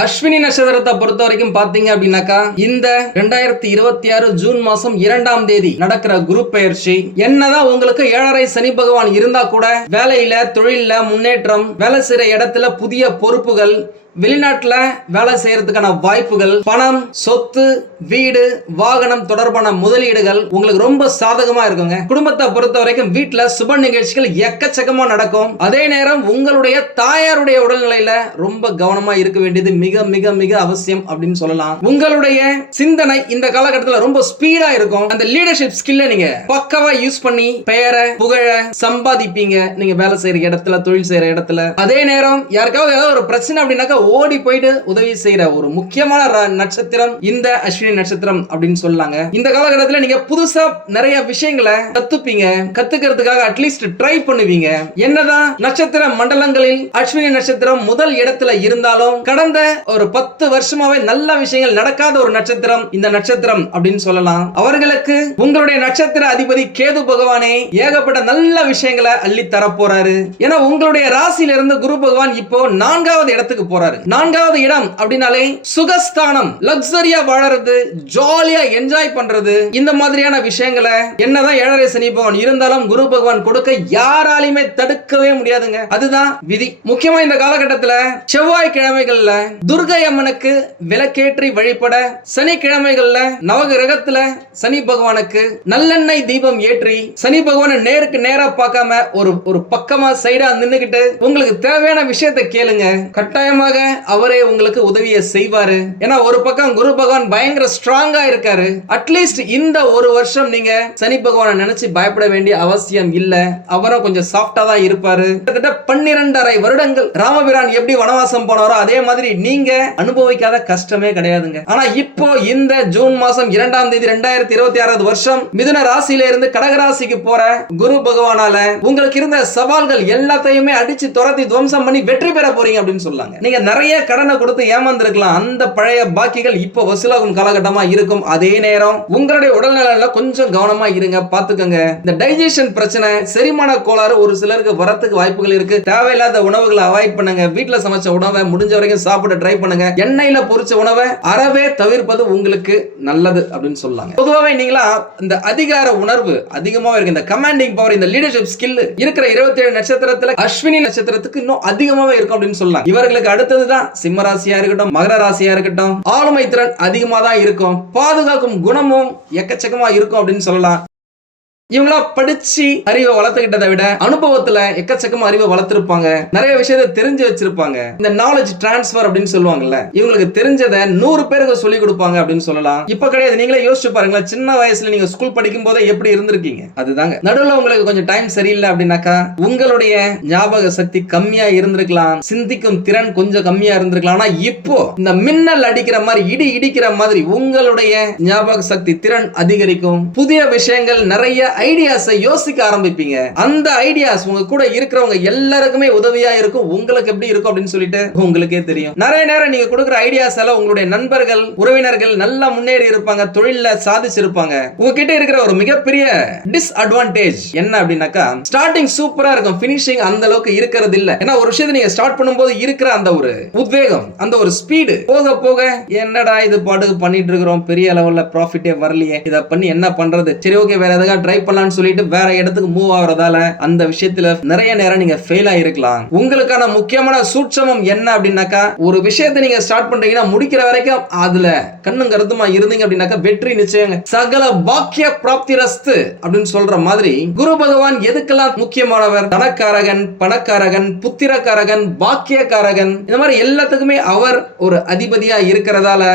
அஸ்வினி நட்சத்திரத்தை பொறுத்த வரைக்கும் பாத்தீங்க அப்படின்னாக்கா இந்த 2026 ஜூன் மாசம் 2ஆம் தேதி நடக்கிற குரு பெயர்ச்சி என்னதான் உங்களுக்கு 7.5 சனி பகவான் இருந்தா கூட வேலையில தொழில முன்னேற்றம், வேலை செய்யற இடத்துல புதிய பொறுப்புகள், வெளிநாட்டுல வேலை செய்யறதுக்கான வாய்ப்புகள், பணம், சொத்து, வீடு, வாகனம் தொடர்பான முதலீடுகள் உங்களுக்கு ரொம்ப சாதகமா இருக்குங்க. குடும்பத்தை பொறுத்த வரைக்கும் வீட்டுல சுப நிகழ்ச்சிகள் எக்கச்சக்கமா நடக்கும். அதே நேரம் உங்களுடைய தாயாருடைய உடல்நிலையில ரொம்ப கவனமா இருக்க வேண்டியது மிக மிக மிக அவசியம் அப்படின்னு சொல்லலாம். உங்களுடைய சிந்தனை இந்த காலகட்டத்தில் ரொம்ப ஸ்பீடா இருக்கும். அந்த லீடர்ஷிப் ஸ்கில்ல நீங்க பக்கவா யூஸ் பண்ணி பெயரை புகழ சம்பாதிப்பீங்க. நீங்க வேலை செய்யற இடத்துல, தொழில் செய்யற இடத்துல. அதே நேரம் யாருக்காவது ஏதாவது ஒரு பிரச்சனை அப்படின்னாக்கா ஓடி போயிட்டு உதவி செய்யற ஒரு முக்கியமான நட்சத்திரம் இந்த அஸ்வினி நட்சத்திரம் அப்படின்னு சொல்லாங்க. இந்த காலகட்டத்தில் நீங்க புதுசா நிறைய விஷயங்களை கத்துப்பீங்க. கத்துக்கிறதுக்காக அட்லீஸ்ட் ட்ரை பண்ணுவீங்க. என்னதான் நட்சத்திர மண்டலங்களில் அஸ்வினி நட்சத்திரம் முதல் இடத்துல இருந்தாலும் கடந்த ஒரு 10 வருஷமாவே நல்ல விஷயங்கள் நடக்காத ஒரு நட்சத்திரம் இந்த நட்சத்திரம் அப்படின்னு சொல்லலாம். அவர்களுக்கு உங்களுடைய நட்சத்திர அதிபதி கேது பகவானே ஏகப்பட்ட நல்ல விஷயங்களை அள்ளி தர போறாரு. ஏன்னா உங்களுடைய ராசியில இருந்து குரு பகவான் இப்போ 4வது இடத்துக்கு போறாரு. 4வது இடம் அப்படினாலே சுகஸ்தானம், லக்ஸரியா வாழறது, ஜாலியா என்ஜாய் பண்றது, இந்த மாதிரியான விஷயங்களை என்னதான் 7.5 சனி பகவான் இருந்தாலும் குரு பகவான் கொடுக்க யாராலையுமே தடுக்கவே முடியாதுங்க. அதுதான் விதி. முக்கியமா இந்த காலகட்டத்தில் செவ்வாய்க்கிழமைகள்ல துர்கை அம்மனுக்கு விளக்கேற்றி வழிபட, சனிக்கிழமைகள்ல நவகிரகத்துல சனி பகவானுக்கு நல்லெண்ணெய் தீபம் ஏற்றி சனி பகவானை நேருக்கு நேரா பார்க்காம ஒரு பக்கமா சைடா நின்னுகிட்டு உங்களுக்கு தேவையான விஷயத்தை கேளுங்க. கட்டாயமாக அவரே உங்களுக்கு உதவியை செய்வாரு. ஏன்னா ஒரு பக்கம் குரு பகவான் பயங்கர ஸ்ட்ராங்கா இருக்காரு. அட்லீஸ்ட் இந்த ஒரு வருஷம் நீங்க சனி பகவானை நினைச்சு பயப்பட வேண்டிய அவசியம் இல்ல. அவரும் கொஞ்சம் சாஃப்டா தான் இருப்பாரு. கிட்டத்தட்ட 12.5 வருடங்கள் ராமபிரான் எப்படி வனவாசம் போனாரோ அதே மாதிரி நீங்க அனுபவிக்காத கஷ்டமே கிடையாதுங்க. ஆனா இப்போ இந்த ஜூன் மாசம் 2ஆம் தேதி 2026 வருஷம் மிதுன ராசியில இருந்து கடகராசிக்கு போற குரு பகவானால உங்களுக்கு இருந்த சவால்கள் எல்லாத்தையுமே அடிச்சு துரத்தி துவம்சம் பண்ணி வெற்றி பெற போறீங்க அப்படின்னு சொல்லாங்க. நீங்க நிறைய கடனை கொடுத்து ஏமாந்திருக்கலாம். அந்த பழைய பாக்கிகள் இப்போ வசூலாகும் காலகட்டமா இருக்கும். அதே நேரம் உங்களுடைய உடல்நலன்ல கொஞ்சம் கவனமா இருங்க, பாத்துக்கங்க. இந்த டைஜஷன் பிரச்சனை, செரிமான கோளாறு ஒரு சிலருக்கு வரத்துக்கு வாய்ப்புகள் இருக்கு. தேவையில்லாத உணவுகளை அவாய்ட் பண்ணுங்க. வீட்டுல சமைச்ச உணவை முடிஞ்ச வரைக்கும் சாப்பிட ட்ரை பண்ணுங்க. எண்ணெயில பொரிச்ச உணவை அறவே தவிர்ப்பது உங்களுக்கு நல்லது அப்படின்னு சொல்லாங்க. பொதுவாகவே நீங்களா இந்த அதிகார உணர்வு அதிகமாக இருக்கு. இந்த கமாண்டிங் பவர், இந்த லீடர்ஷிப் ஸ்கில் இருக்கிற 27 நட்சத்திரத்துல அஸ்வினி நட்சத்திரத்துக்கு இன்னும் அதிகமாவே இருக்கும் அப்படின்னு சொல்லலாம். இவர்களுக்கு அடுத்ததுதான் சிம்ம ராசியா இருக்கட்டும், மகர ராசியா இருக்கட்டும், ஆளுமை திறன் அதிகமா தான் இருக்கும். பாதுகாக்கும் குணமும் எக்கச்சக்கமா இருக்கும் அப்படின்னு சொல்லலாம். இவங்களா படிச்சு அறிவை வளர்த்துக்கிட்டதை விட அனுபவத்துல எக்கச்சக்கமா அறிவை வளர்த்திருப்பாங்க. நிறைய விஷயத்தை தெரிஞ்சு வச்சிருப்பாங்க. இந்த நாலேஜ் டிரான்ஸ்பர் அப்படின்னு சொல்லுவாங்கல்ல, இவங்களுக்கு தெரிஞ்சதை 100 பேருக்கு சொல்லி கொடுப்பாங்க அப்படின்னு சொல்லலாம். இப்ப கிடையாது. நீங்களே யோசிச்சு பாருங்களேன். சின்ன வயசுல நீங்க ஸ்கூல் படிக்கும் போதே எப்படி இருந்திருக்கீங்க. அதுதாங்க. நடுவில் உங்களுக்கு கொஞ்சம் டைம் சரியில்லை அப்படின்னாக்கா உங்களுடைய ஞாபக சக்தி கம்மியா இருந்திருக்கலாம், சிந்திக்கும் திறன் கொஞ்சம் கம்மியா இருந்திருக்கலாம். ஆனா இப்போ இந்த மின்னல் அடிக்கிற மாதிரி, இடி இடிக்கிற மாதிரி உங்களுடைய ஞாபக சக்தி திறன் அதிகரிக்கும். புதிய விஷயங்கள், நிறைய ஐடியாஸை யோசிக்க ஆரம்பிப்பீங்க. அந்த ஐடியாஸ் உங்க கூட இருக்கிறவங்க எல்லாருக்குமே உதவியா இருக்கும். உங்களுக்கு எப்படி இருக்கும் அப்படின்னு சொல்லிட்டு உங்களுக்கே தெரியும். நிறைய நேரம் நீங்க கொடுக்கிற ஐடியாஸ் எல்லாம் உங்களுடைய நண்பர்கள், உறவினர்கள் நல்லா முன்னேறி இருப்பாங்க, தொழில சாதிச்சிருப்பாங்க. உங்ககிட்ட இருக்கிற ஒரு மிகப்பெரிய டிஸ்அட்வான்டேஜ் என்ன அப்படின்னாக்கா, ஸ்டார்டிங் சூப்பரா இருக்கும், பினிஷிங் அந்த அளவுக்கு இருக்கிறது இல்ல. ஏன்னா ஒரு விஷயத்தை நீங்க ஸ்டார்ட் பண்ணும்போது இருக்கிற அந்த ஒரு உத்வேகம், அந்த ஒரு ஸ்பீடு போக போக என்னடா இது பாட்டுக்கு பண்ணிட்டு இருக்கிறோம், பெரிய லெவல்ல ப்ராஃபிட்டே வரலையே, இதை பண்ணி என்ன பண்றது, சரி ஓகே வேற எதாவது ட்ரை பண்ணலாம்னு சொல்லிட்டு வேற இடத்துக்கு மூவ் ஆகுறதால அந்த விஷயத்துல நிறைய நேரம் நீங்க ஃபெயில் ஆயிருக்கலாம். உங்களுக்கான முக்கியமான சூட்சமம் என்ன அப்படின்னாக்கா, ஒரு விஷயத்தை நீங்க ஸ்டார்ட் பண்றீங்கன்னா முடிக்கிற வரைக்கும் அதுல கண்ணும் கருத்துமா இருந்தீங்க அப்படின்னாக்கா வெற்றி நிச்சயம். சகல பாக்கிய பிராப்தி ரஸ்து அப்படின்னு சொல்ற மாதிரி குரு பகவான் எதுக்கெல்லாம் முக்கியமானவர்? தனக்காரகன், பணக்காரகன், புத்திரக்காரகன், பாக்கியக்காரகன், இந்த மாதிரி எல்லாத்துக்குமே அவர் ஒரு அதிபதியா இருக்கிறதால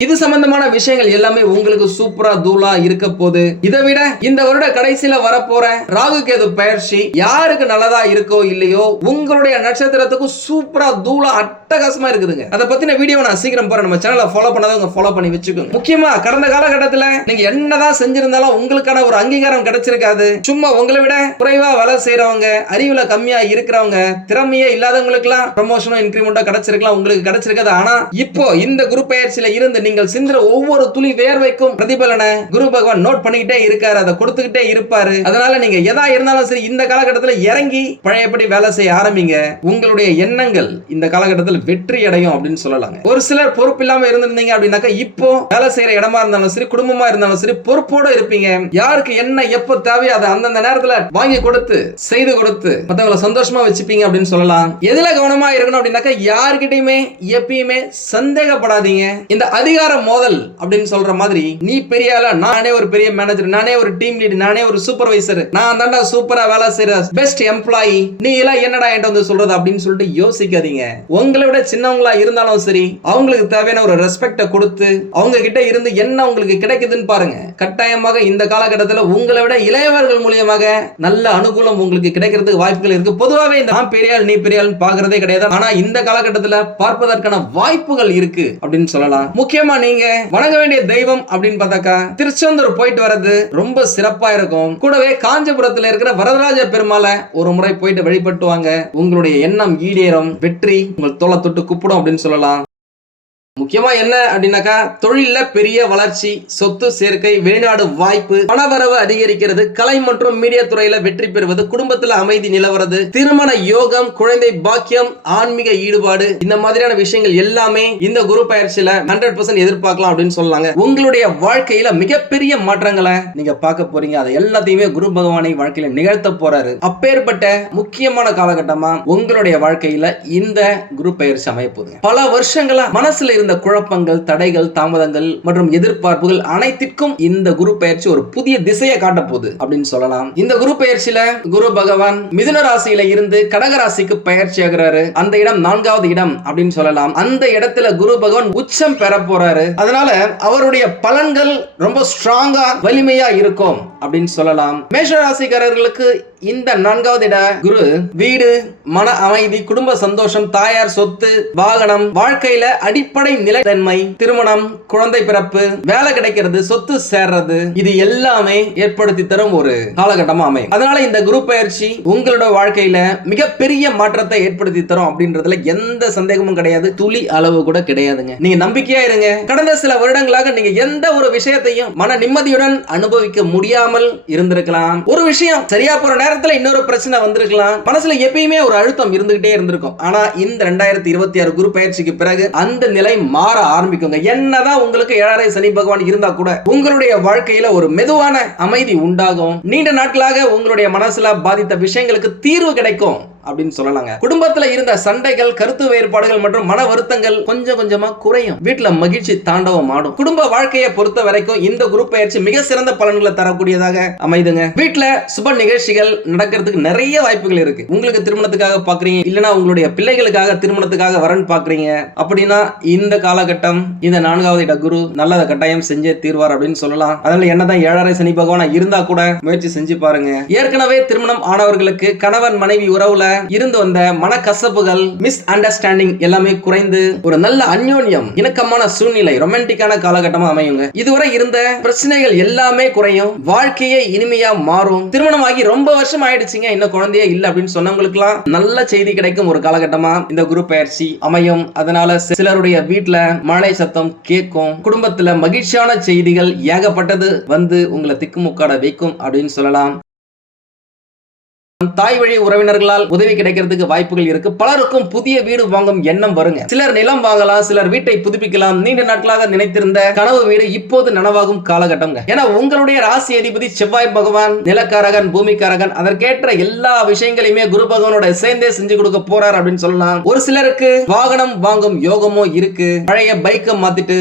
இது சம்பந்தமான விஷயங்கள் எல்லாமே உங்களுக்கு சூப்பரா தூளா இருக்க போது. இதை விட இந்த வருட கடைசியில வரப்போற ராகு கேது பயிற்சி யாருக்கு நல்லதா இருக்கோ இல்லையோ உங்களுடைய நட்சத்திரத்துக்கு சூப்பரா தூளா அட்டகாசமா இருக்குதுங்க. அதை பத்தின வீடியோ நான் சீக்கிரம் போறேன். நம்ம சேனலை ஃபாலோ பண்ணாதவங்க ஃபாலோ பண்ணி வச்சுக்கோங்க. முக்கியமா கடந்த காலகட்டத்தில் நீங்க என்னதான் செஞ்சிருந்தாலும் உங்களுக்கான ஒரு அங்கீகாரம் கிடைச்சிருக்காது. சும்மா உங்களை விட குறைவா வேலை செய்யறவங்க, அறிவுல கம்மியா இருக்கிறவங்க, திறமையே இல்லாதவங்களுக்கு எல்லாம் ப்ரமோஷனும் இன்கிரிமெண்டோ கிடைச்சிருக்கலாம், உங்களுக்கு கிடைச்சிருக்காது. ஆனா இப்போ இந்த குரு பயிற்சியில இருந்து நீங்கள் சிந்துற ஒவ்வொரு துளி வேர்வைக்கும் பிரதிபலனை குரு பகவான் நோட் பண்ணிக்கிட்டே இருக்காரு, அதை கொடுத்துக்கிட்டே இருப்பாரு. அதனால நீங்க எதா இருந்தாலும் சரி இந்த காலகட்டத்தில் இறங்கி பழையபடி வேலை செய்ய ஆரம்பிங்க. உங்களுடைய எண்ணங்கள் இந்த காலகட்டத்தில் வெற்றி அடையும் அப்படின்னு சொல்லலாங்க. ஒரு சிலர் பொறுப்பு இல்லாம இருந்திருந்தீங்க அப்படின்னாக்கா இப்போ வேலை செய்யற இடமா இருந்தாலும் சரி, குடும்பமா இருந்தாலும் சரி, பொறுப்போட இருப்பீங்க. யாருக்கு என்ன எப்ப தேவையோ அதை அந்தந்த நேரத்துல வாங்கி கொடுத்து செய்து கொடுத்து மத்தவங்களை சந்தோஷமா வச்சுப்பீங்க அப்படின்னு சொல்லலாம். எதுல கவனமா இருக்கணும் அப்படின்னாக்கா யாருக்கிட்டையுமே எப்பயுமே சந்தேகப்படாதீங்க. இந்த அதிகார மோதல் அப்படின்னு சொல்ற மாதிரி நீ பெரிய ஆளா, நானே ஒரு பெரிய மேனேஜர், நானே ஒரு டீம் லீட், நானே ஒரு சூப்பர்வைசர், நான் தாண்டா சூப்பரா வேலை செய்யற பெஸ்ட் எம்ப்ளாயி, நீ எல்லாம் என்னடா என்கிட்ட வந்து சொல்றது அப்படின்னு சொல்லிட்டு யோசிக்காதீங்க. உங்களை விட சின்னவங்களா இருந்தாலும் சரி அவங்களுக்கு தேவையான ஒரு ரெஸ்பெக்ட கொடுத்து அவங்க கிட்ட இருந்து என்ன உங்களுக்கு கிடைக்குதுன்னு பாருங்க. கட்டாயமாக இந்த காலகட்டத்தில் உங்களை விட இளையவர்கள் மூலியமாக நல்ல அனுகூலம் உங்களுக்கு கிடைக்கிறதுக்கு வாய்ப்புகள் இருக்கு. பொதுவாகவே நான் பெரியாள் நீ பெரியாள் பாக்குறதே கிடையாது. ஆனா இந்த காலகட்டத்தில் பார்ப்பதற்கான வாய்ப்புகள் இருக்கு அப்படின்னு சொல்லலாம். முக்கியமா நீங்க வணங்க வேண்டிய தெய்வம் அப்படின்னு பார்த்தாக்கா திருச்செந்தூர் போயிட்டு வர்றது ரொம்ப சிறப்பா இருக்கும். கூடவே காஞ்சிபுரத்தில் இருக்கிற வரதராஜ பெருமாளை ஒரு முறை போயிட்டு வழிபட்டு வாங்க. உங்களுடைய எண்ணம் ஈடேறும், வெற்றி உங்கள் தோளை தொட்டு கூப்பிடும் அப்படின்னு சொல்லலாம். முக்கியமா என்ன அப்படின்னாக்கா தொழில பெரிய வளர்ச்சி, சொத்து சேர்க்கை, வெளிநாடு வாய்ப்பு, பணவரவு அதிகரிக்கிறது, கலை மற்றும் மீடியா துறையில வெற்றி பெறுவது, குடும்பத்துல அமைதி நிலவறது, திருமண யோகம், குழந்தை பாக்கியம், ஆன்மீக ஈடுபாடு, இந்த மாதிரியான விஷயங்கள் எல்லாமே இந்த குரு பயிற்சியில 100% எதிர்பார்க்கலாம் அப்படின்னு சொல்லலாங்க. உங்களுடைய வாழ்க்கையில மிகப்பெரிய மாற்றங்களை நீங்க பார்க்க போறீங்க. அதை எல்லாத்தையுமே குரு பகவானை வாழ்க்கையில நிகழ்த்த போறாரு. அப்பேற்பட்ட முக்கியமான காலகட்டமா உங்களுடைய வாழ்க்கையில இந்த குரு பயிற்சி அமைய போகுது. பல வருஷங்களா மனசுல இருந்த குழப்பங்கள், தடைகள், தாமதங்கள் மற்றும் எதிர்பார்ப்புகள் அனைத்திற்கும் இந்த குரு பயிற்சி ஒரு புதிய திசையை காட்ட போகுது அப்படின்னு சொல்லலாம். இந்த குரு பயிற்சியில குரு பகவான் மிதுன ராசியில இருந்து கடக ராசிக்கு பயிற்சி ஆகிறாரு. அந்த இடம் 4வது இடம் அப்படின்னு சொல்லலாம். அந்த இடத்துல குரு பகவான் உச்சம் பெற போறாரு. அதனால அவருடைய பலன்கள் ரொம்ப ஸ்ட்ராங்கா வலிமையா இருக்கும் அப்படின்னு சொல்லலாம். மேஷ ராசிக்காரர்களுக்கு இந்த 4வது இட குரு வீடு, மன அமைதி, குடும்ப சந்தோஷம், தாயார் சொத்து, வாகனம், வாழ்க்கையில அடிப்படை நிலைத்தன்மை, திருமணம், குழந்தை பிறப்பு, வேலை கிடைக்கிறது, சொத்து சேர்றது, இது எல்லாமே ஏற்படுத்தி தரும் ஒரு காலகட்டமா அமையும். அதனால இந்த குரு பயிற்சி உங்களோட வாழ்க்கையில மிகப்பெரிய மாற்றத்தை ஏற்படுத்தி தரும் அப்படின்றதுல எந்த சந்தேகமும் கிடையாது, துளி அளவு கூட கிடையாதுங்க. நீங்க நம்பிக்கையா இருங்க. கடந்த சில வருடங்களாக நீங்க எந்த ஒரு விஷயத்தையும் மன நிம்மதியுடன் அனுபவிக்க முடியாமல் இருந்திருக்கலாம். ஒரு விஷயம் சரியா போற நேரத்துல இன்னொரு பிரச்சனை வந்திருக்கலாம். மனசுல எப்பயுமே ஒரு அழுத்தம் இருந்துகிட்டே இருந்திருக்கும். ஆனா இந்த 2026 குரு பயிற்சிக்கு பிறகு அந்த நிலை மாற ஆரம்பிக்குங்க. என்னதான் உங்களுக்கு 7.5 சனி பகவான் இருந்தா கூட உங்களுடைய வாழ்க்கையில ஒரு மெதுவான அமைதி உண்டாகும். நீண்ட நாட்களாக உங்களுடைய மனசுல பாதித்த விஷயங்களுக்கு தீர்வு கிடைக்கும் அப்படின்னு சொல்லலாங்க. குடும்பத்துல இருந்த சண்டைகள், கருத்து வேறுபாடுகள் மற்றும் மன வருத்தங்கள் கொஞ்சம் கொஞ்சமா குறையும். வீட்டுல மகிழ்ச்சி தாண்டவம் ஆடும். குடும்ப வாழ்க்கையை பொறுத்த வரைக்கும் இந்த குரு பயிற்சி மிக சிறந்த பலன்களை தரக்கூடியதாக அமைதுங்க. வீட்டுல சுப நிகழ்ச்சிகள் நடக்கிறதுக்கு நிறைய வாய்ப்புகள் இருக்கு. உங்களுக்கு திருமணத்துக்காக பாக்குறீங்க, இல்லனா உங்களுடைய பிள்ளைகளுக்காக திருமணத்துக்காக வரன் பாக்குறீங்க அப்படின்னா இந்த காலகட்டம் இந்த 4வது இட குரு நல்லத கட்டாயம் செஞ்சே தீர்வார் அப்படின்னு சொல்லலாம். அதனால என்னதான் 7.5 சனி பகவானா இருந்தா கூட முயற்சி செஞ்சு பாருங்க. ஏற்கனவே திருமணம் ஆனவர்களுக்கு கணவன் மனைவி உறவுல இருந்து வந்த மனக்கசப்புகள், மிஸ் அண்டர்ஸ்டாண்டிங் எல்லாமே குறைந்து ஒரு நல்ல அந்யோன்யம், இணக்கமான சூழ்நிலை, ரொமான்டிக்கான காலகட்டமா அமையுங்க. இதுவரை இருந்த பிரச்சனைகள் எல்லாமே குறையும். வாழ்க்கையே இனிமையா மாறும். திருமணம் ஆகி ரொம்ப வருஷம் ஆயிடுச்சுங்க, இன்னும் குழந்தையே இல்ல அப்படின்னு சொன்னவங்களுக்குலாம் நல்ல செய்தி கிடைக்கும் ஒரு காலகட்டமா இந்த குரு பயிற்சி அமையும். அதனால சிலருடைய வீட்டுல மழை சத்தம் கேட்கும். குடும்பத்துல மகிழ்ச்சியான செய்திகள் ஏகப்பட்டது வந்து உங்களை திக்குமுக்காட வைக்கும் அப்படின்னு சொல்லலாம். தாய் வழி உறவினர்களால் உதவி கிடைக்கிறதுக்கு வாய்ப்புகள் இருக்கு. பலருக்கும் புதிய வீடு வாங்கும் எண்ணம் வருங்க. சிலர் நிலம் வாங்கலாம், சிலர் வீட்டை புதுப்பிக்கலாம். நீண்ட நாட்களாக நினைத்திருந்த கனவு வீடு இப்போது நனவாகும் காலகட்டம். ஏன்னா உங்களுடைய ராசி அதிபதி செவ்வாய் பகவான் நிலக்காரகன், பூமிக்காரகன், அதற்கேற்ற எல்லா விஷயங்களையுமே குரு பகவானோட சேர்ந்தே செஞ்சு கொடுக்க போறார் அப்படின்னு சொல்லலாம். ஒரு சிலருக்கு வாகனம் வாங்கும் யோகமோ இருக்கு. பழைய பைக்கை மாத்திட்டு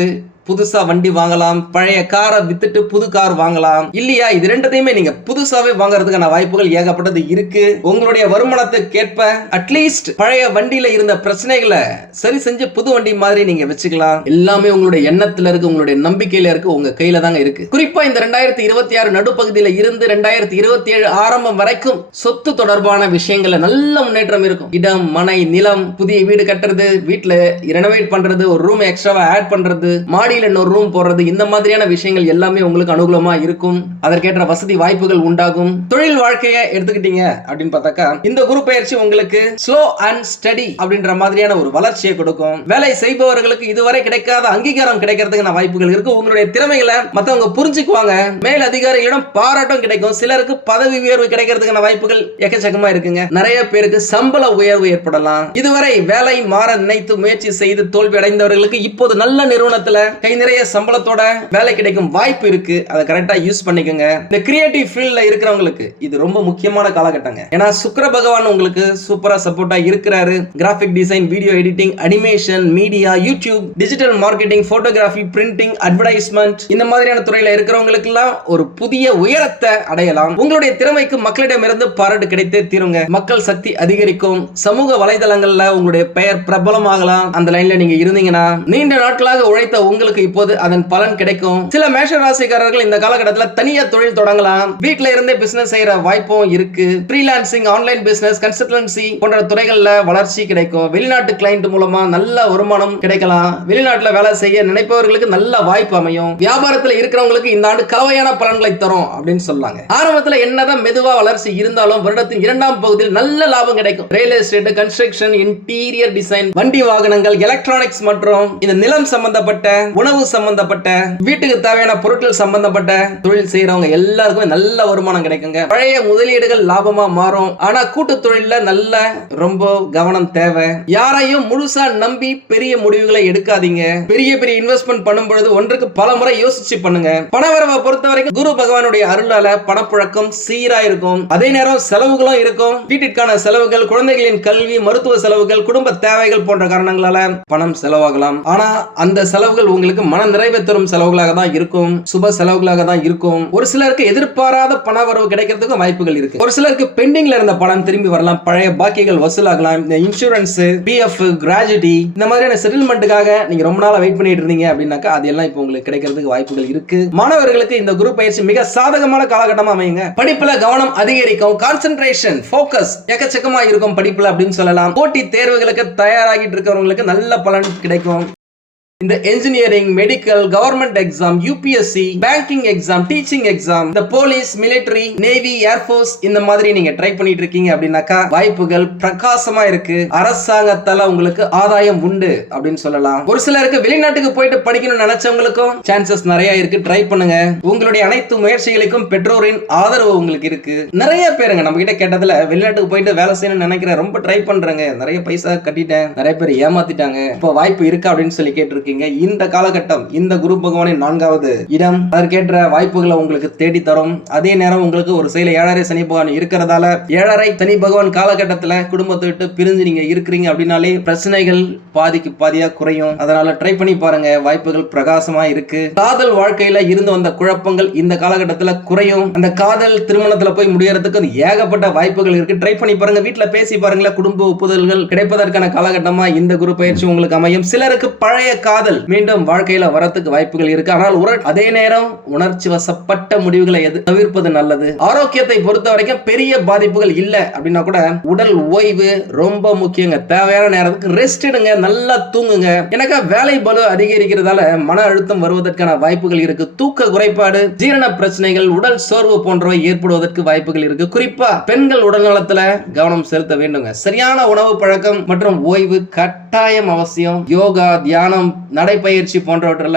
புதுசா வண்டி வாங்கலாம், பழைய காரை வித்துட்டு புது கார் வாங்கலாம். இல்லையா இது ரெண்டுத்தையுமே நீங்க புதுசாவே வாங்குறதுக்கான வாய்ப்புகள் ஏகப்பட்டது இருக்கு. உங்களுடைய வருமானத்துக்கேற்ப அட்லீஸ்ட் பழைய வண்டியில இருந்த பிரச்சனைகளை சரி செஞ்சு புது வண்டி மாதிரி நீங்க வச்சுக்கலாம். எல்லாமே உங்களுடைய எண்ணத்துல இருக்கு, உங்களுடைய நம்பிக்கையில இருக்கு, உங்க கையில தாங்க இருக்கு. குறிப்பா இந்த 2026 நடுப்பகுதியில இருந்து 2027 ஆரம்பம் வரைக்கும் சொத்து தொடர்பான விஷயங்கள்ல நல்ல முன்னேற்றம் இருக்கும். இடம், மனை, நிலம், புதிய வீடு கட்டுறது, வீட்டுல ரெனோவேட் பண்றது, ஒரு ரூம் எக்ஸ்ட்ராவா ஆட் பண்றது, மாடி மாடியில் இன்னொரு ரூம் போடுறது, இந்த மாதிரியான விஷயங்கள் எல்லாமே உங்களுக்கு அனுகூலமா இருக்கும். அதற்கேற்ற வசதி வாய்ப்புகள் உண்டாகும். தொழில் வாழ்க்கையை எடுத்துக்கிட்டீங்க அப்படின்னு பார்த்தாக்கா இந்த குரு பயிற்சி உங்களுக்கு ஸ்லோ அண்ட் ஸ்டடி அப்படின்ற மாதிரியான ஒரு வளர்ச்சியை கொடுக்கும். வேலை செய்பவர்களுக்கு இதுவரை கிடைக்காத அங்கீகாரம் கிடைக்கிறதுக்கான வாய்ப்புகள் இருக்கு. உங்களுடைய திறமைகளை மத்தவங்க புரிஞ்சுக்குவாங்க. மேல் அதிகாரிகளிடம் பாராட்டும் கிடைக்கும். சிலருக்கு பதவி உயர்வு கிடைக்கிறதுக்கான வாய்ப்புகள் எக்கச்சக்கமா இருக்குங்க. நிறைய பேருக்கு சம்பள உயர்வு ஏற்படலாம். இதுவரை வேலை மாற நினைத்து முயற்சி செய்து தோல்வி அடைந்தவர்களுக்கு இப்போது நல்ல நிறுவனத்துல கை நிறைய சம்பளத்தோட வேலை கிடைக்கும் வாய்ப்பு இருக்கு. அதை கரெக்டா யூஸ் பண்ணிக்கோங்க. இந்த கிரியேட்டிவ் ஃபீல்ட்ல இருக்கிறவங்களுக்கு இது ரொம்ப முக்கியமான காலகட்டங்க. ஏன்னா சுக்கிர பகவான் உங்களுக்கு சூப்பரா சப்போர்ட்டா இருக்கிறாரு. Graphic design, video editing, animation, media, YouTube, digital marketing, photography, printing, advertisement இந்த மாதிரியான துறையில இருக்கிறவங்களுக்கு எல்லாம் ஒரு புதிய உயரத்தை அடையலாம். உங்களுடைய திறமைக்கு மக்களிடமிருந்து பாராட்டு கிடைத்தே தீருங்க. மக்கள் சக்தி அதிகரிக்கும். சமூக வலைதளங்கள்ல உங்களுடைய பெயர் பிரபலமாகலாம். அந்த லைன்ல நீங்க இருந்தீங்கன்னா நீண்ட நாட்களாக உழைத்த உங்களுக்கு இப்போது அதன் பலன் கிடைக்கும். சில மேஷ ராசிக்காரர்கள் இந்த காலகட்டத்தில் தனியா தொழில் தொடங்கலாம். வீட்ல இருந்தே பிசினஸ் செய்யற வாய்ப்பும் இருக்கு. ஃப்ரீலான்சிங், ஆன்லைன் பிசினஸ், கன்சல்டன்சி போன்ற துறைகள்ல வளர்ச்சி கிடைக்கும். வெளிநாட்டு கிளையண்ட் மூலமா நல்ல வருமானம் கிடைக்கலாம். வெளிநாட்டுல வேலை செய்ய நினைப்பவர்களுக்கு நல்ல வாய்ப்பு அமையும். வியாபாரத்துல இருக்கிறவங்களுக்கு இந்த ஆண்டு கலவையான பலன்களை தரும் அப்படின்னு சொல்லாங்க. ஆரம்பத்துல என்னதான் மெதுவா வளர்ச்சி இருந்தாலும் வருடத்தின் இரண்டாம் பகுதியில் நல்ல லாபம் கிடைக்கும். Real estate, construction, interior design, வண்டி வாகனங்கள், எலக்ட்ரானிக்ஸ் மற்றும் இந்த நிலம் சம்பந்தப்பட்ட, உணவு சம்பந்தப்பட்ட, வீட்டுக்கு தேவையான பொருட்கள் சம்பந்தப்பட்ட தொழில் செய்யறவங்க எல்லாருக்குமே நல்ல வருமானம் கிடைக்குங்க. பழைய முதலீடுகள் லாபமா மாறும். ஆனா கூட்டு தொழில நல்ல ரொம்ப கவனம் தேவை. யாரையும் முழுசா நம்பி பெரிய முடிவுகளை எடுக்காதீங்க. பெரிய பெரிய இன்வெஸ்ட்மெண்ட் பண்ணும் பொழுது ஒன்றுக்கு பல முறை யோசிச்சு பண்ணுங்க. பணவரவை பொறுத்த வரைக்கும் குரு பகவானுடைய அருளால பணப்புழக்கம் சீரா இருக்கும். அதே நேரம் செலவுகளும் இருக்கும். வீட்டிற்கான செலவுகள், குழந்தைகளின் கல்வி, மருத்துவ செலவுகள், குடும்ப தேவைகள் போன்ற காரணங்களால பணம் செலவாகலாம். ஆனா அந்த செலவுகள் உங்களுக்கு மன நிறைவை தரும் செலவுகளாக தான் இருக்கும். சுப செலவுகளாக தான் இருக்கும். ஒரு சிலருக்கு எதிர்பாராத பண வரவு கிடைக்கிறதுக்கு வாய்ப்புகள் இருக்கு. ஒரு சிலருக்கு பெண்டிங்ல இருந்த பணம் திரும்பி வரலாம். பழைய பாக்கிகள் வசூலாகலாம். இந்த இன்சூரன்ஸ், பிஎஃப், கிராஜுவிட்டி இந்த மாதிரியான செட்டில்மெண்ட்டுக்காக நீங்க ரொம்ப நாளா வெயிட் பண்ணிட்டு இருந்தீங்க அப்படின்னாக்கா அதெல்லாம் இப்போ உங்களுக்கு கிடைக்கிறதுக்கு வாய்ப்புகள் இருக்கு. மாணவர்களுக்கு இந்த குரு பயிற்சி மிக சாதகமான காலகட்டமா அமையுங்க. படிப்புல கவனம் அதிகரிக்கும். கான்சென்ட்ரேஷன், ஃபோக்கஸ் எக்கச்சக்கமா இருக்கும் படிப்புல அப்படின்னு சொல்லலாம். போட்டி தேர்வுகளுக்கு தயாராகிட்டு இருக்கிறவங்களுக்கு நல்ல பலன் கிடைக்கும். இந்த engineering, medical, government exam, UPSC, banking exam, teaching exam, இந்த போலீஸ், மிலிட்டரி, நேவி, ஏர்போர்ஸ் இந்த மாதிரி நீங்க ட்ரை பண்ணிட்டு இருக்கீங்க அப்படின்னாக்கா வாய்ப்புகள் பிரகாசமா இருக்கு. அரசாங்கத்தால உங்களுக்கு ஆதாயம் உண்டு அப்படின்னு சொல்லலாம். ஒரு சிலருக்கு வெளிநாட்டுக்கு போயிட்டு படிக்கணும்னு நினைச்சவங்களுக்கும் சான்சஸ் நிறைய இருக்கு. ட்ரை பண்ணுங்க. உங்களுடைய அனைத்து முயற்சிகளுக்கும் பெற்றோரின் ஆதரவு உங்களுக்கு இருக்கு. நிறைய பேருங்க நம்ம கிட்ட கேட்டதுல வெளிநாட்டுக்கு போயிட்டு வேலை செய்யணும்னு நினைக்கிறேன், ரொம்ப ட்ரை பண்றேங்க, நிறைய பைசா கட்டிட்டேன், நிறைய பேர் ஏமாத்திட்டாங்க, இப்போ வாய்ப்பு இருக்கா அப்படின்னு சொல்லி கேட்டிருக்கீங்க. இந்த காலகட்டம் இந்த குரு பகவானின் 4வது இடம் அதற்கேற்ற வாய்ப்புகளை உங்களுக்கு தேடி தரும். அதே நேரம் உங்களுக்கு ஒரு செயல 7.5 சனி பகவான் இருக்கிறதால 7.5 சனி பகவான் காலகட்டத்தில் குடும்பத்தை விட்டு பிரிஞ்சு நீங்க இருக்கிறீங்க அப்படின்னாலே பிரச்சனைகள் பாதிக்கு பாதியா குறையும். அதனால ட்ரை பண்ணி பாருங்க. வாய்ப்புகள் பிரகாசமா இருக்கு. காதல் வாழ்க்கையில இருந்து வந்த குழப்பங்கள் இந்த காலகட்டத்தில் குறையும். அந்த காதல் திருமணத்துல போய் முடியறதுக்கு ஏகப்பட்ட வாய்ப்புகள் இருக்கு. ட்ரை பண்ணி பாருங்க. வீட்டுல பேசி பாருங்களேன். குடும்ப ஒப்புதல்கள் கிடைப்பதற்கான காலகட்டமா இந்த குரு பயிற்சி உங்களுக்கு அமையும். சிலருக்கு பழைய காதல் மீண்டும் வாழ்க்கையில வரத்துக்கு வாய்ப்புகள் இருக்கு. ஆனால் அதே நேரம் உணர்ச்சி வசப்பட்ட முடிவுகளை தவிர்ப்பது நல்லது. ஆரோக்கியத்தை பொறுத்த வரைக்கும் பெரிய பாதிப்புகள் இல்ல அப்படின்னா கூட உடல் ஓய்வு ரொம்ப முக்கியங்க. தேவையான நேரத்துக்கு ரெஸ்ட் எடுங்க, நல்லா தூங்குங்க. எனக்கு வேலை பளு அதிகரிக்கிறதால மன அழுத்தம் வருவதற்கான வாய்ப்புகள் இருக்கு. தூக்க குறைபாடு, ஜீரண பிரச்சனைகள், உடல் சோர்வு போன்றவை ஏற்படுவதற்கு வாய்ப்புகள் இருக்கு. குறிப்பா பெண்கள் உடல் நலத்துல கவனம் செலுத்த வேண்டுங்க. சரியான உணவு பழக்கம் மற்றும் ஓய்வு கட்டாயம் அவசியம். யோகா, தியானம், நடைப்பயிற்சி போன்றவற்றில்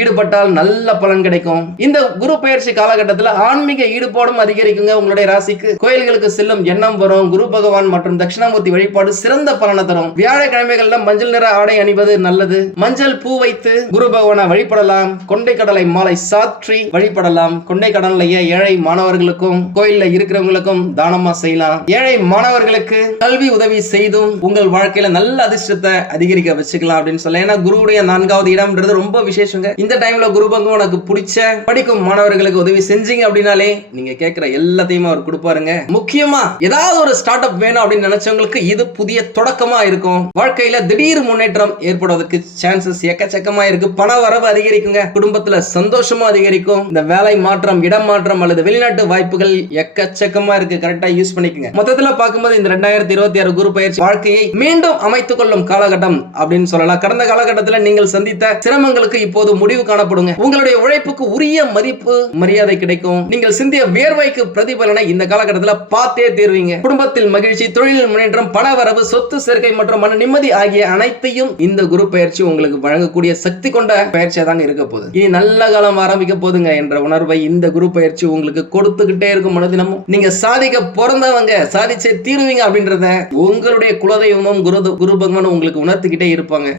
ஈடுபட்டால் நல்ல பலன் கிடைக்கும். இந்த குரு பயிற்சி காலகட்டத்தில் ஆன்மீக ஈடுபாடும் அதிகரிக்குங்க. உங்களுடைய ராசிக்கு கோயில்களுக்கு செல்லும் எண்ணம் வரும். குரு பகவான் மற்றும் தட்சிணாமூர்த்தி வழிபாடு சிறந்த பலனை தரும். வியாழக்கிழமைகள்ல மஞ்சள் நிற ஆடை அணிவது நல்லது. மஞ்சள் பூ வைத்து குரு பகவானை வழிபடலாம். கொண்டை கடலை மாலை சாற்றி வழிபடலாம். கொண்டை கடலைய ஏழை மாணவர்களுக்கும் கோயில்ல இருக்கிறவங்களுக்கும் தானமா செய்யலாம். ஏழை மாணவர்களுக்கு கல்வி உதவி செய்தும் உங்கள் வாழ்க்கையில நல்ல அதிர்ஷ்டத்தை அதிகரிக்க வச்சுக்கலாம் அப்படின்னு சொல்ல. ஏன்னா குருவுடைய 4வது இடம்ன்றது ரொம்ப விசேஷங்க. இந்த டைம்ல குரு பகவான் உனக்கு பிடிச்ச படிக்கும் மாணவர்களுக்கு உதவி செஞ்சீங்க அப்படின்னாலே நீங்க கேட்கிற எல்லாத்தையும் அவர் கொடுப்பாருங்க. முக்கியமா ஏதாவது ஒரு ஸ்டார்ட் அப் வேணும் அப்படின்னு நினைச்சவங்களுக்கு இது புதிய தொடக்கமா இருக்கும். வாழ்க்கையில திடீர் முன்னேற்றம் ஏற்படுவதற்கு சான்சஸ் எக்கச்சக்கமா இருக்கு. பண வரவு அதிகரிக்குங்க. குடும்பத்துல சந்தோஷமும் அதிகரிக்கும். இந்த வேலை மாற்றம், இடம் மாற்றம் அல்லது வெளிநாட்டு வாய்ப்புகள் எக்கச்சக்கமா இருக்கு. கரெக்டா யூஸ் பண்ணிக்கங்க. மொத்தத்துல பார்க்கும்போது இந்த 2026 குரு பயிற்சி வாழ்க்கையை மீண்டும் அமைத்துக் கொள்ளும் காலகட்டம் அப்படின்னு சொல்லலாம். கடந்த காலகட்டத்தில் காலகட்டத்தில் நீங்கள் சந்தித்த சிரமங்களுக்கு இப்போது முடிவு காணப்படுங்க. உங்களுடைய உழைப்புக்கு உரிய மதிப்பு மரியாதை கிடைக்கும். நீங்கள் சிந்திய வேர்வைக்கு பிரதிபலனை இந்த காலகட்டத்தில் பார்த்தே தீர்வீங்க. குடும்பத்தில் மகிழ்ச்சி, தொழில் முன்னேற்றம், பண வரவு, சொத்து சேர்க்கை மற்றும் மன நிம்மதி ஆகிய அனைத்தையும் இந்த குரு பயிற்சி உங்களுக்கு வழங்கக்கூடிய சக்தி கொண்ட பயிற்சியா தாங்க இருக்க போகுது. இனி நல்ல காலம் ஆரம்பிக்க போதுங்க என்ற உணர்வை இந்த குரு பயிற்சி உங்களுக்கு கொடுத்துக்கிட்டே இருக்கும். மனதினமும் நீங்க சாதிக்க பிறந்தவங்க, சாதிச்சே தீருவீங்க அப்படின்றத உங்களுடைய குலதெய்வமும் குரு பகவான் உங்களுக்கு உணர்த்திக்கிட்டே இருப்பாங்க.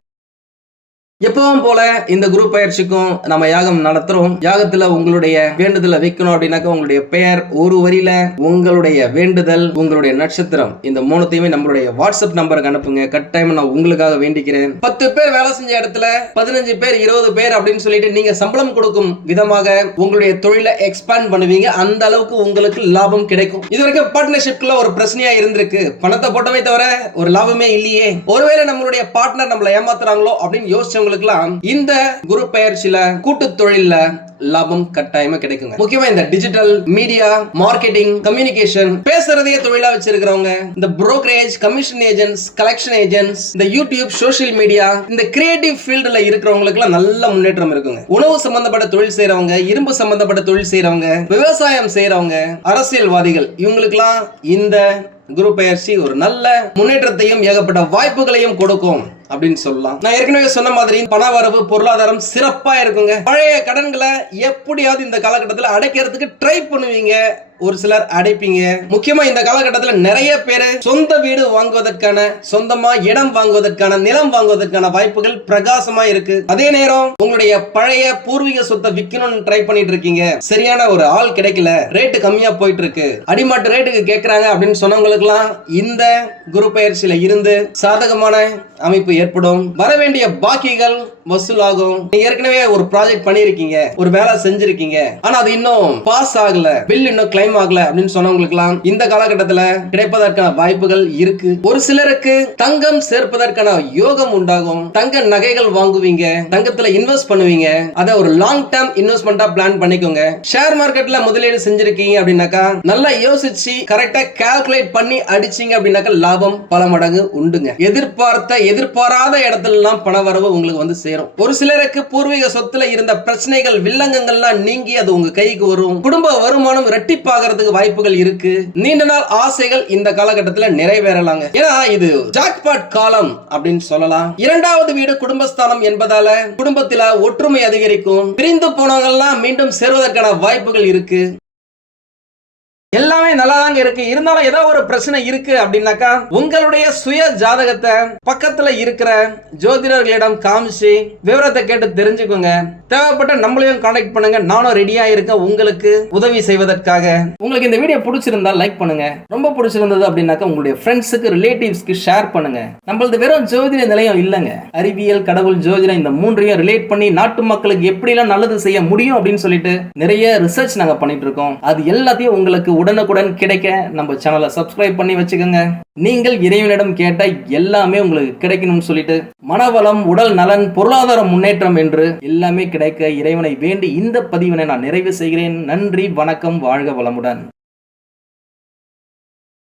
எப்பவும் போல இந்த குரு பயிற்சிக்கும் நம்ம யாகம் நடத்துறோம். யாகத்துல உங்களுடைய வேண்டுதலை வைக்கணும் அப்படின்னாக்க உங்களுடைய பெயர், ஒரு வரியில உங்களுடைய வேண்டுதல், உங்களுடைய நட்சத்திரம், இந்த மூணுத்தையுமே நம்மளுடைய வாட்ஸ்அப் நம்பருக்கு அனுப்புங்க. கட்டாயமா நான் உங்களுக்காக வேண்டிக்கிறேன். 10 பேர் வேலை செஞ்ச இடத்துல 15 பேர் 20 பேர் அப்படின்னு சொல்லிட்டு நீங்க சம்பளம் கொடுக்கும் விதமாக உங்களுடைய தொழிலை எக்ஸ்பேண்ட் பண்ணுவீங்க. அந்த அளவுக்கு உங்களுக்கு லாபம் கிடைக்கும். இதுவரைக்கும் பார்ட்னர்ஷிப்ல ஒரு பிரச்சனையா இருந்திருக்கு. பணத்தை போட்டவே தவிர ஒரு லாபமே இல்லையே, ஒருவேளை நம்மளுடைய பார்ட்னர் நம்மளை ஏமாத்துறாங்களோ அப்படின்னு யோசிச்சவங்களுக்கு இந்த குரு பயிற்சியில கூட்டு தொழில்ல லாபம் கட்டாயமா கிடைக்குங்க. முக்கியமா இந்த டிஜிட்டல் மீடியா மார்க்கெட்டிங், கம்யூனிகேஷன், பேசுறதையே தொழிலா வச்சிருக்கிறவங்க, இந்த brokerage, commission agents, collection agents, இந்த யூடியூப், சோஷியல் மீடியா, இந்த கிரியேட்டிவ் ஃபீல்டுல இருக்கிறவங்களுக்கு எல்லாம் நல்ல முன்னேற்றம் இருக்குங்க. உணவு சம்பந்தப்பட்ட தொழில் செய்யறவங்க, இரும்பு சம்பந்தப்பட்ட தொழில் செய்யறவங்க, விவசாயம் செய்யறவங்க, அரசியல்வாதிகள், இவங்களுக்கெல்லாம் இந்த குரு பயிற்சி ஒரு நல்ல முன்னேற்றத்தையும் ஏகப்பட்ட வாய்ப்புகளையும் கொடுக்கும் அப்படின்னு சொல்லலாம். நான் ஏற்கனவே சொன்ன மாதிரி பண வரவு, பொருளாதாரம் சிறப்பா இருக்குங்க. பழைய கடன்களை எப்படியாவது இந்த காலகட்டத்தில் அடைக்கிறதுக்கு ட்ரை பண்ணுவீங்க. ஒரு சிலர் அடைப்பீங்க. முக்கியமா இந்த காலகட்டத்தில் நிறைய பேர் சொந்த வீடு வாங்குவதற்கான, சொந்தமா இடம் வாங்குவதற்கான, நிலம் வாங்குவதற்கான வாய்ப்புகள் பிரகாசமா இருக்கு. அதே நேரம் உங்களுடைய பழைய பூர்வீக சொத்தை விற்கணும்னு ட்ரை பண்ணிட்டு இருக்கீங்க. சரியான ஒரு ஆள் கிடைக்கல, ரேட்டு கம்மியா போயிட்டு இருக்கு, அடிமாட்டு ரேட்டுக்கு கேட்கறாங்க அப்படின்னு சொன்னவங்களுக்கு எல்லாம் இந்த குரு பயிற்சியில இருந்து சாதகமான அமைப்பு ஏற்படும். வர வேண்டிய பாக்கிகள் வசூலாகும். நீங்க ஏற்கனவே ஒரு ப்ராஜெக்ட் பண்ணிருக்கீங்க, ஒரு வேலை செஞ்சிருக்கீங்க, ஆனா அது இன்னும் பாஸ் ஆகல, பில் இன்னும் கிளைம் ஆகல அப்படின்னு சொன்னவங்களுக்கு எல்லாம் இந்த காலகட்டத்தில் கிடைப்பதற்கான வாய்ப்புகள் இருக்கு. ஒரு சிலருக்கு தங்கம் சேர்ப்பதற்கான யோகம் உண்டாகும். தங்க நகைகள் வாங்குவீங்க, தங்கத்துல இன்வெஸ்ட் பண்ணுவீங்க. அதை ஒரு லாங் டேர்ம் இன்வெஸ்ட்மெண்டா பிளான் பண்ணிக்கோங்க. ஷேர் மார்க்கெட்ல முதலீடு செஞ்சிருக்கீங்க அப்படின்னாக்கா நல்லா யோசிச்சு கரெக்டா கால்குலேட் பண்ணி அடிச்சீங்க அப்படின்னாக்கா லாபம் பல மடங்கு உண்டுங்க. எதிர்பாராத இடத்துல எல்லாம் பண வரவு உங்களுக்கு வந்து சேரும். ஒரு சிலருக்கு பூர்வீக சொத்துல இருந்த பிரச்சனைகள், வில்லங்கங்கள்லாம் நீங்கி அது உங்க கைக்கு வரும். குடும்ப வருமானம் இரட்டிப்பாகிறதுக்கு வாய்ப்புகள் இருக்கு. நீண்ட நாள் ஆசைகள் இந்த காலகட்டத்தில் நிறைவேறலாங்க. ஏன்னா இது ஜாக்பாட் காலம் அப்படின்னு சொல்லலாம். இரண்டாவது வீடு குடும்பஸ்தானம் என்பதால குடும்பத்தில ஒற்றுமை அதிகரிக்கும். பிரிந்து போனவங்கெல்லாம் மீண்டும் சேர்வதற்கான வாய்ப்புகள் இருக்கு. எல்லாமே நல்லா தாங்க இருக்கு. இருந்தாலும் ஏதோ ஒரு பிரச்சனை இருக்கு அப்படின்னாக்கா உங்களுடைய சுய ஜாதகத்தை பக்கத்துல இருக்கிற ஜோதிடர்களிடம் காமிச்சு விவரத்தை கேட்டு தெரிஞ்சுக்கோங்க. தேவைப்பட்ட நம்மளையும் கான்டாக்ட் பண்ணுங்க. நானும் ரெடியா இருக்கேன் உங்களுக்கு உதவி செய்வதற்காக. உங்களுக்கு இந்த வீடியோ பிடிச்சிருந்தா லைக் பண்ணுங்க. ரொம்ப பிடிச்சிருந்தது அப்படின்னாக்கா உங்களுடைய ஃப்ரெண்ட்ஸுக்கு, ரிலேட்டிவ்ஸ்க்கு ஷேர் பண்ணுங்க. நம்மளது வெறும் ஜோதிட நிலையம் இல்லைங்க. அறிவியல், கடவுள், ஜோதிடம் இந்த மூன்றையும் ரிலேட் பண்ணி நாட்டு மக்களுக்கு எப்படிலாம் நல்லது செய்ய முடியும் அப்படின்னு சொல்லிட்டு நிறைய ரிசர்ச் நாங்க பண்ணிட்டு இருக்கோம். அது எல்லாத்தையும் உங்களுக்கு உடனுக்குடன் கிடைக்க நம்ம சேனலை சப்ஸ்கிரைப் பண்ணி வச்சுக்கோங்க. நீங்கள் இறைவனிடம் கேட்ட எல்லாமே உங்களுக்கு கிடைக்கணும்னு சொல்லிட்டு மனவளம், உடல் நலன், பொருளாதார முன்னேற்றம் என்று எல்லாமே கிடைக்க இறைவனை வேண்டி இந்த பதிவினை நான் நிறைவு செய்கிறேன். நன்றி, வணக்கம், வாழ்க வளமுடன்.